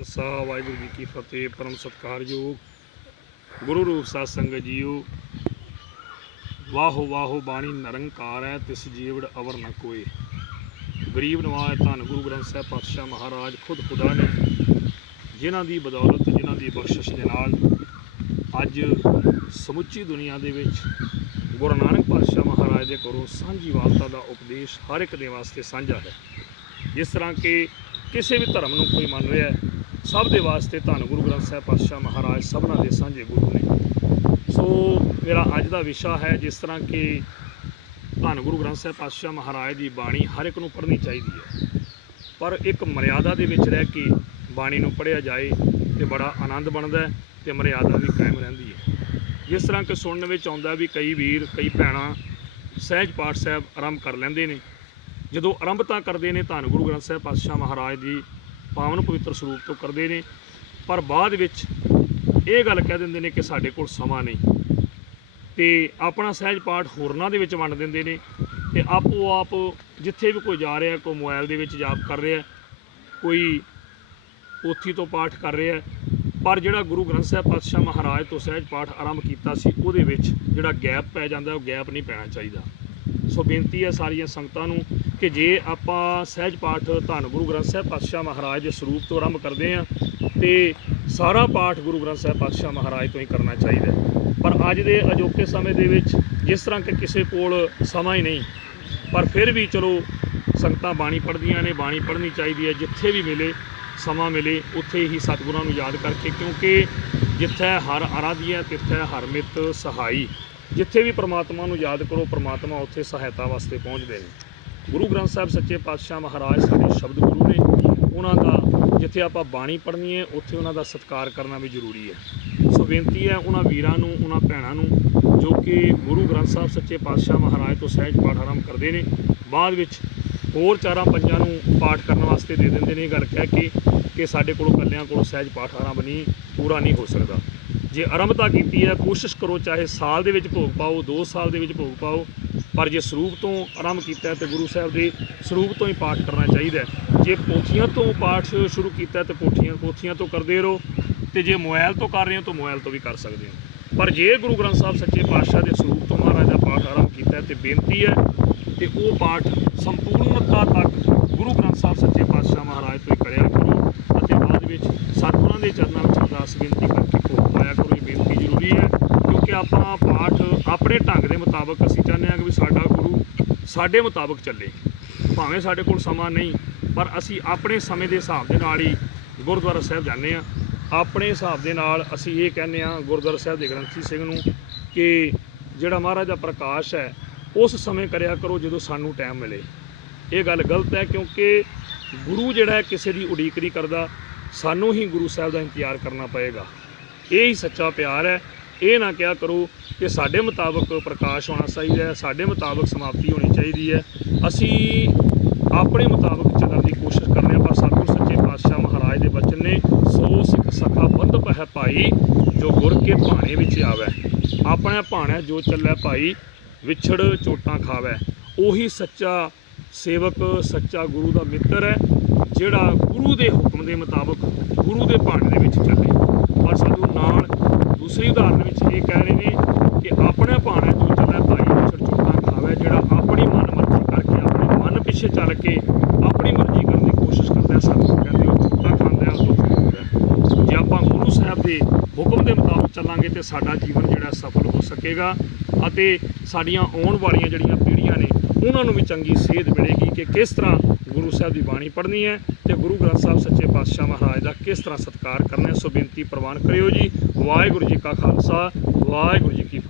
ਖਾਲਸਾ, ਵਾਹਿਗੁਰੂ ਜੀ ਕੀ ਫਤਿਹ, ਪਰਮ ਸਤਿਕਾਰਯੋਗ, ਗੁਰੂ ਰੂਪ ਸਾਧ ਸੰਗਤ ਜੀਓ। ਵਾਹੋ ਵਾਹੋ ਬਾਣੀ ਨਿਰੰਕਾਰ ਹੈ, ਤਿਸ ਜੀਵੜ ਅਵਰ ਨ ਕੋਏ। ਗਰੀਬ ਨਵਾਜ਼ ਧੰਨ ਗੁਰੂ ਗ੍ਰੰਥ ਸਾਹਿਬ ਪਾਤਸ਼ਾਹ ਮਹਾਰਾਜ ਖੁਦ ਖੁਦਾ ਨੇ, ਜਿਨ੍ਹਾਂ ਦੀ ਬਦੌਲਤ, ਜਿਨ੍ਹਾਂ ਦੀ ਬਖਸ਼ਿਸ਼ ਦੇ ਨਾਲ ਅੱਜ ਸਮੁੱਚੀ ਦੁਨੀਆ ਦੇ ਵਿੱਚ ਗੁਰੂ ਨਾਨਕ ਪਾਤਸ਼ਾਹ ਮਹਾਰਾਜ ਦੇ ਕੋਲੋਂ ਸਾਂਝੀ ਵਾਰਤਾ ਦਾ ਉਪਦੇਸ਼ ਹਰ ਇੱਕ ਦੇ ਵਾਸਤੇ ਸਾਂਝਾ ਹੈ। ਜਿਸ ਤਰ੍ਹਾਂ ਕਿ ਕਿਸੇ ਵੀ ਧਰਮ ਨੂੰ ਕੋਈ ਮੰਨ ਰਿਹਾ ਸਭ ਦੇ ਵਾਸਤੇ ਧੰਨ ਗੁਰੂ ਗ੍ਰੰਥ ਸਾਹਿਬ ਪਾਤਸ਼ਾਹ ਮਹਾਰਾਜ ਸਭਨਾਂ ਦੇ ਸਾਂਝੇ ਗੁਰੂ ਨੇ ਸੋ ਮੇਰਾ ਅੱਜ ਦਾ ਵਿਸ਼ਾ ਹੈ ਜਿਸ ਤਰ੍ਹਾਂ ਕਿ ਧੰਨ ਗੁਰੂ ਗ੍ਰੰਥ ਸਾਹਿਬ ਪਾਤਸ਼ਾਹ ਮਹਾਰਾਜ ਦੀ ਬਾਣੀ ਹਰ ਇੱਕ ਨੂੰ ਪੜ੍ਹਨੀ ਚਾਹੀਦੀ ਹੈ। ਪਰ ਇੱਕ ਮਰਿਆਦਾ ਦੇ ਵਿੱਚ ਰਹਿ ਕੇ ਬਾਣੀ ਨੂੰ ਪੜ੍ਹਿਆ ਜਾਏ ਤੇ ਬੜਾ ਆਨੰਦ ਬਣਦਾ ਹੈ ਤੇ ਮਰਿਆਦਾ ਵੀ ਕਾਇਮ ਰਹਿੰਦੀ ਹੈ। ਜਿਸ ਤਰ੍ਹਾਂ ਕਿ ਸੁਣਨ ਵਿੱਚ ਆਉਂਦਾ ਵੀ ਕਈ ਵੀਰ, ਕਈ ਭੈਣਾਂ ਸਹਿਜ ਪਾਠ ਸਾਹਿਬ ਆਰੰਭ ਕਰ ਲੈਂਦੇ ਨੇ। ਜਦੋਂ ਆਰੰਭ ਤਾਂ ਕਰਦੇ ਨੇ, ਧੰਨ ਗੁਰੂ ਗ੍ਰੰਥ ਸਾਹਿਬ ਪਾਤਸ਼ਾਹ ਮਹਾਰਾਜ ਦੀ ਪਾਵਨ ਪਵਿੱਤਰ ਸਰੂਪ ਤੋਂ ਕਰਦੇ ਨੇ। ਪਰ ਬਾਅਦ ਵਿੱਚ ਇਹ ਗੱਲ ਕਹਿ ਦਿੰਦੇ ਨੇ ਕਿ ਸਾਡੇ ਕੋਲ ਸਮਾਂ ਨਹੀਂ। ਤੇ ਆਪਣਾ ਸਹਿਜ ਪਾਠ ਹੋਰਨਾਂ ਦੇ ਵਿੱਚ ਵੰਡ ਦਿੰਦੇ ਨੇ। ਤੇ ਆਪੋ ਆਪ ਜਿੱਥੇ ਵੀ ਕੋਈ ਜਾ ਰਿਹਾ, ਕੋਈ ਮੋਬਾਈਲ ਦੇ ਵਿੱਚ ਜਾਪ ਕਰ ਰਿਹਾ, ਕੋਈ ਪੋਥੀ ਤੋਂ ਪਾਠ ਕਰ ਰਿਹਾ, ਪਰ ਜਿਹੜਾ ਗੁਰੂ ਗ੍ਰੰਥ ਸਾਹਿਬ ਪਾਤਸ਼ਾਹ ਮਹਾਰਾਜ ਤੋਂ ਸਹਿਜ ਪਾਠ ਆਰੰਭ ਕੀਤਾ ਸੀ, ਉਹਦੇ ਵਿੱਚ ਜਿਹੜਾ ਗੈਪ ਪੈ ਜਾਂਦਾ, ਉਹ ਗੈਪ ਨਹੀਂ ਪੈਣਾ ਚਾਹੀਦਾ। ਸੋ ਬੇਨਤੀ ਹੈ ਸਾਰੀਆਂ ਸੰਗਤਾਂ ਨੂੰ ਕਿ ਜੇ ਆਪਾਂ ਸਹਿਜ ਪਾਠ ਧੰਨ ਗੁਰੂ ਗ੍ਰੰਥ ਸਾਹਿਬ ਪਾਤਸ਼ਾਹ ਮਹਾਰਾਜ ਦੇ ਸਰੂਪ ਤੋਂ ਆਰੰਭ ਕਰਦੇ ਹਾਂ ਤੇ ਸਾਰਾ ਪਾਠ ਗੁਰੂ ਗ੍ਰੰਥ ਸਾਹਿਬ ਪਾਤਸ਼ਾਹ ਮਹਾਰਾਜ ਤੋਂ ਹੀ ਕਰਨਾ ਚਾਹੀਦਾ ਪਰ ਅੱਜ ਦੇ ਅਜੋਕੇ ਸਮੇਂ ਦੇ ਵਿੱਚ ਜਿਸ ਤਰ੍ਹਾਂ ਕਿ ਕਿਸੇ ਕੋਲ ਸਮਾਂ ਹੀ ਨਹੀਂ, ਪਰ ਫਿਰ ਵੀ ਚਲੋ ਸੰਗਤਾਂ ਬਾਣੀ ਪੜ੍ਹਦੀਆਂ ਨੇ, ਬਾਣੀ ਪੜ੍ਹਨੀ ਚਾਹੀਦੀ ਹੈ, ਜਿੱਥੇ ਵੀ ਮਿਲੇ, ਸਮਾਂ ਮਿਲੇ, ਉੱਥੇ ਹੀ ਸਤਿਗੁਰਾਂ ਨੂੰ ਯਾਦ ਕਰਕੇ ਕਿਉਂਕਿ ਜਿੱਥੇ ਹਰ ਆਰਾਧੀਆ ਤਿੱਥੇ ਹਰ ਮਿੱਤ ਸਹਾਈ। ਜਿੱਥੇ ਵੀ ਪ੍ਰਮਾਤਮਾ ਨੂੰ ਯਾਦ ਕਰੋ, ਪ੍ਰਮਾਤਮਾ ਉੱਥੇ ਸਹਾਇਤਾ ਵਾਸਤੇ ਪਹੁੰਚਦੇ ਨੇ। ਗੁਰੂ ਗ੍ਰੰਥ ਸਾਹਿਬ ਸੱਚੇ ਪਾਤਸ਼ਾਹ ਮਹਾਰਾਜ ਸਾਡੇ ਸ਼ਬਦ ਗੁਰੂ ਨੇ। ਉਹਨਾਂ ਦਾ ਜਿੱਥੇ ਆਪਾਂ ਬਾਣੀ ਪੜ੍ਹਨੀ ਹੈ, ਉੱਥੇ ਉਹਨਾਂ ਦਾ ਸਤਿਕਾਰ ਕਰਨਾ ਵੀ ਜ਼ਰੂਰੀ ਹੈ। ਸੋ ਬੇਨਤੀ ਹੈ ਉਹਨਾਂ ਵੀਰਾਂ ਨੂੰ, ਉਹਨਾਂ ਭੈਣਾਂ ਨੂੰ, ਜੋ ਕਿ ਗੁਰੂ ਗ੍ਰੰਥ ਸਾਹਿਬ ਸੱਚੇ ਪਾਤਸ਼ਾਹ ਮਹਾਰਾਜ ਤੋਂ ਸਹਿਜ ਪਾਠ ਆਰੰਭ ਕਰਦੇ ਨੇ, ਬਾਅਦ ਵਿੱਚ ਹੋਰ ਚਾਰਾਂ ਪੰਜਾਂ ਨੂੰ ਪਾਠ ਕਰਨ ਵਾਸਤੇ ਦੇ ਦਿੰਦੇ ਨੇ। ਇਹ ਗੱਲ ਕਹਿ ਕੇ ਕਿ ਸਾਡੇ ਕੋਲੋਂ ਕੱਲਿਆਂ ਕੋਲੋਂ ਸਹਿਜ ਪਾਠ ਆਰੰਭ ਨਹੀਂ, ਪੂਰਾ ਨਹੀਂ ਹੋ ਸਕਦਾ। ਜੇ ਆਰੰਭਤਾ ਕੀਤੀ ਹੈ, ਕੋਸ਼ਿਸ਼ ਕਰੋ ਚਾਹੇ ਸਾਲ ਦੇ ਵਿੱਚ ਭੋਗ ਪਾਓ 2 ਸਾਲ ਦੇ ਵਿੱਚ ਭੋਗ ਪਾਓ, ਪਰ ਜੇ ਸਰੂਪ ਤੋਂ ਆਰੰਭ ਕੀਤਾ ਹੈ ਤੇ ਗੁਰੂ ਸਾਹਿਬ ਦੇ ਸਰੂਪ ਤੋਂ ਹੀ ਪਾਠ ਕਰਨਾ ਚਾਹੀਦਾ ਜੇ ਪੋਥੀਆਂ ਤੋਂ ਪਾਠ ਸ਼ੁਰੂ ਕੀਤਾ ਹੈ ਤੇ ਪੋਥੀਆਂ ਪੋਥੀਆਂ ਤੋਂ ਕਰਦੇ ਰਹੋ ਤੇ ਜੇ ਮੋਬਾਈਲ ਤੋਂ ਕਰ ਰਹੇ ਹੋ ਤਾਂ ਮੋਬਾਈਲ ਤੋਂ ਵੀ ਕਰ ਸਕਦੇ ਹੋ। ਪਰ ਜੇ ਗੁਰੂ ਗ੍ਰੰਥ ਸਾਹਿਬ ਸੱਚੇ ਪਾਤਸ਼ਾਹ ਦੇ ਸਰੂਪ ਤੋਂ ਮਹਾਰਾਜ ਦਾ ਪਾਠ ਆਰੰਭ ਕੀਤਾ ਹੈ ਤੇ ਬੇਨਤੀ ਹੈ ਤੇ ਉਹ ਪਾਠ ਸੰਪੂਰਨਤਾ ਤੱਕ ਗੁਰੂ ਗ੍ਰੰਥ ਸਾਹਿਬ ਸੱਚੇ ਪਾਤਸ਼ਾਹ ਮਹਾਰਾਜ ਤੋਂ ਹੀ ਕਰਿਆ ਕਰੋ ਅਤੇ ਬਾਅਦ ਵਿੱਚ ਸਤਿਗੁਰਾਂ ਦੇ ਚਰਨਾਂ ਵਿੱਚ ਅਰਦਾਸ ਬੇਨਤੀ ਕਰਕੇ ਭੋਗ ਪਾਇਆ ਕਰੋ ਇਹ ਬੇਨਤੀ ਜ਼ਰੂਰੀ ਹੈ ਕਿਉਂਕਿ ਆਪਾਂ ਪਾਠ ਆਪਣੇ ਢੰਗ ਦੇ ਮੁਤਾਬਕ ਅਸੀਂ ਚਾਹੁੰਦੇ ਹਾਂ ਕਿ ਵੀ ਸਾਡਾ ਗੁਰੂ ਸਾਡੇ ਮੁਤਾਬਕ ਚੱਲੇ। ਭਾਵੇਂ ਸਾਡੇ ਕੋਲ ਸਮਾਂ ਨਹੀਂ, ਪਰ ਅਸੀਂ ਆਪਣੇ ਸਮੇਂ ਦੇ ਹਿਸਾਬ ਦੇ ਨਾਲ ਹੀ ਗੁਰਦੁਆਰਾ ਸਾਹਿਬ ਜਾਂਦੇ ਹਾਂ। ਆਪਣੇ ਹਿਸਾਬ ਦੇ ਨਾਲ ਅਸੀਂ ਇਹ ਕਹਿੰਦੇ ਹਾਂ ਗੁਰਦੁਆਰਾ ਸਾਹਿਬ ਦੇ ਗ੍ਰੰਥੀ ਸਿੰਘ ਨੂੰ ਕਿ ਜਿਹੜਾ ਮਹਾਰਾਜ ਦਾ ਪ੍ਰਕਾਸ਼ ਹੈ, ਉਸ ਸਮੇਂ ਕਰਿਆ ਕਰੋ ਜਦੋਂ ਸਾਨੂੰ ਟਾਈਮ ਮਿਲੇ। ਇਹ ਗੱਲ ਗਲਤ ਹੈ ਕਿਉਂਕਿ ਗੁਰੂ ਜਿਹੜਾ ਹੈ ਕਿਸੇ ਦੀ ਉਡੀਕ ਨਹੀਂ ਕਰਦਾ, ਸਾਨੂੰ ਹੀ ਗੁਰੂ ਸਾਹਿਬ ਦਾ ਇੰਤਜ਼ਾਰ ਕਰਨਾ ਪਏਗਾ। ਇਹ ਹੀ ਸੱਚਾ ਪਿਆਰ ਹੈ। ਇਹ ਨਾ ਕਿਹਾ ਕਰੋ ਕਿ ਸਾਡੇ ਮੁਤਾਬਕ ਪ੍ਰਕਾਸ਼ ਹੋਣਾ ਚਾਹੀਦਾ ਹੈ, ਸਾਡੇ ਮੁਤਾਬਕ ਸਮਾਪਤੀ ਹੋਣੀ ਚਾਹੀਦੀ ਹੈ। ਅਸੀਂ ਆਪਣੇ ਮੁਤਾਬਕ ਚੱਲਣ ਦੀ ਕੋਸ਼ਿਸ਼ ਕਰਦੇ ਹਾਂ, ਪਰ ਸਤਿਗੁਰ ਸੱਚੇ ਪਾਤਸ਼ਾਹ ਮਹਾਰਾਜ ਦੇ ਬਚਨ ਨੇ ਸੋ ਸਿੱਖ ਸਖਾ ਬੰਧ ਪਹਿ ਭਾਈ ਜੋ ਗੁਰ ਕੇ ਭਾਣੇ ਵਿੱਚ ਆਵੈ। ਆਪਣਾ ਭਾਣਾ ਜੋ ਚੱਲੇ ਭਾਈ, ਵਿਛੜ ਚੋਟਾਂ ਖਾਵੈ। ਉਹੀ ਸੱਚਾ ਸੇਵਕ, ਸੱਚਾ ਗੁਰੂ ਦਾ ਮਿੱਤਰ ਹੈ, ਜਿਹੜਾ ਗੁਰੂ ਦੇ ਹੁਕਮ ਦੇ ਮੁਤਾਬਕ ਗੁਰੂ ਦੇ ਭਾਣੇ ਦੇ ਵਿੱਚ ਚੱਲੇ। ਪਰ ਸਾਨੂੰ ਨਾਲ ਦੂਸਰੀ ਉਦਾਹਰਨ ਵਿੱਚ ਇਹ ਕਹਿ ਰਹੇ ਨੇ ਕਿ ਆਪਣੇ ਭਾਣੇ ਜੋ ਚੱਲੇ ਭਾਈ ਵਿਛੜ ਚੋਟਾਂ ਖਾਵੈ ਜਿਹੜਾ ਆਪਣੀ ਮਨ ਮਰਜ਼ੀ ਕਰਕੇ, ਆਪਣੇ ਮਨ ਪਿੱਛੇ ਚੱਲ ਕੇ ਆਪਣੀ ਮਰਜ਼ੀ ਕਰਨ ਦੀ ਕੋਸ਼ਿਸ਼ ਕਰਦਾ ਸਾਨੂੰ ਕਹਿੰਦੇ ਉਹ ਚੋਟਾਂ ਖਾਂਦਾ ਉਹ ਦੁੱਖ ਭੋਗਦਾ ਜੇ ਆਪਾਂ ਗੁਰੂ ਸਾਹਿਬ ਦੇ ਹੁਕਮ ਦੇ ਮੁਤਾਬਕ ਚੱਲਾਂਗੇ ਤੇ ਸਾਡਾ ਜੀਵਨ ਜਿਹੜਾ ਸਫਲ ਹੋ ਸਕੇਗਾ ਅਤੇ ਸਾਡੀਆਂ ਆਉਣ ਵਾਲੀਆਂ ਜਿਹੜੀਆਂ ਪੀੜ੍ਹੀਆਂ ਨੇ, ਉਹਨਾਂ ਨੂੰ ਵੀ ਚੰਗੀ ਸੇਧ ਮਿਲੇਗੀ ਕਿ ਕਿਸ ਤਰ੍ਹਾਂ ਗੁਰੂ ਸਾਹਿਬ ਦੀ ਬਾਣੀ ਪੜ੍ਹਨੀ ਹੈ। ਗੁਰੂ ਗ੍ਰੰਥ ਸਾਹਿਬ ਸੱਚੇ ਪਾਤਸ਼ਾਹ ਮਹਾਰਾਜ ਦਾ ਕਿਸ ਤਰ੍ਹਾਂ ਸਤਿਕਾਰ ਕਰਨਾ ਸੋ ਬੇਨਤੀ ਪ੍ਰਵਾਨ ਕਰਿਓ ਜੀ। ਵਾਹਿਗੁਰੂ ਜੀ ਕਾ ਖਾਲਸਾ, ਵਾਹਿਗੁਰੂ ਜੀ ਕੀ ਫਤਿਹ।